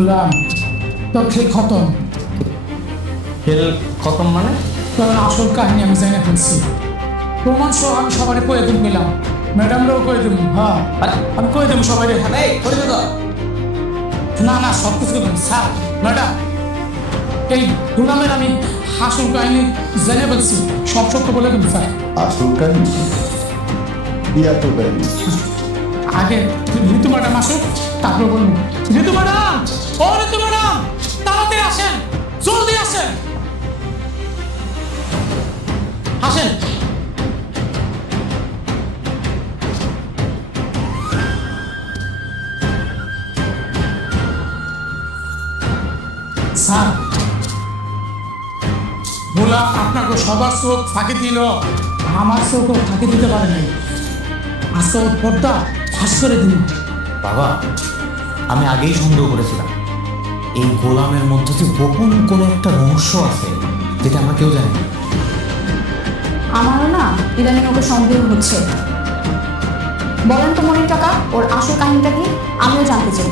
গোলাম, তোর খেল খতম। খেল খতম মানে? তোর আসল কাহিনী আমি জানি ফেলছি। প্রমাণ সহ আমি সবারে কয়ে দিন পেলাম, ম্যাডামরাও কয়ে দেবো। হ্যাঁ, আমি কয়ে দেবো সবাই। না না, সব কিছু স্যার ম্যাডাম, এই গোলামের আমি আসল কাহিনী জেনে বলছি, সব সত্য বলে দেবো স্যার। আসল কাহিনী দিয়া তো কাহিনী। আগে ঋতু ম্যাডাম আসুক, তারপর বলুন। ঋতু ম্যাডাম, ও ঋতু ম্যাডাম, তাড়াতাড়ি আসেন, জলদি আসেন, আসেন। স্যার, গোলাম আপনাকে সবার চোখ ফাঁকি দিল, আমার চোখও ফাঁকি দিতে পারেনি। আজকে ওর পর্দা ফাঁস করে দিন। বাবা, আমি আগেই সন্দেহ করেছিলাম এই গোলামের মধ্যে যে গোপন কোনো একটা রহস্য আছে যেটা আমরা কেউ জানি না। আমারও না ইদানিং ওকে সন্দেহ হচ্ছে। বলেন তো মনির টাকা, ওর আসল কাহিনীটা কি? আমিও জানতে চাই।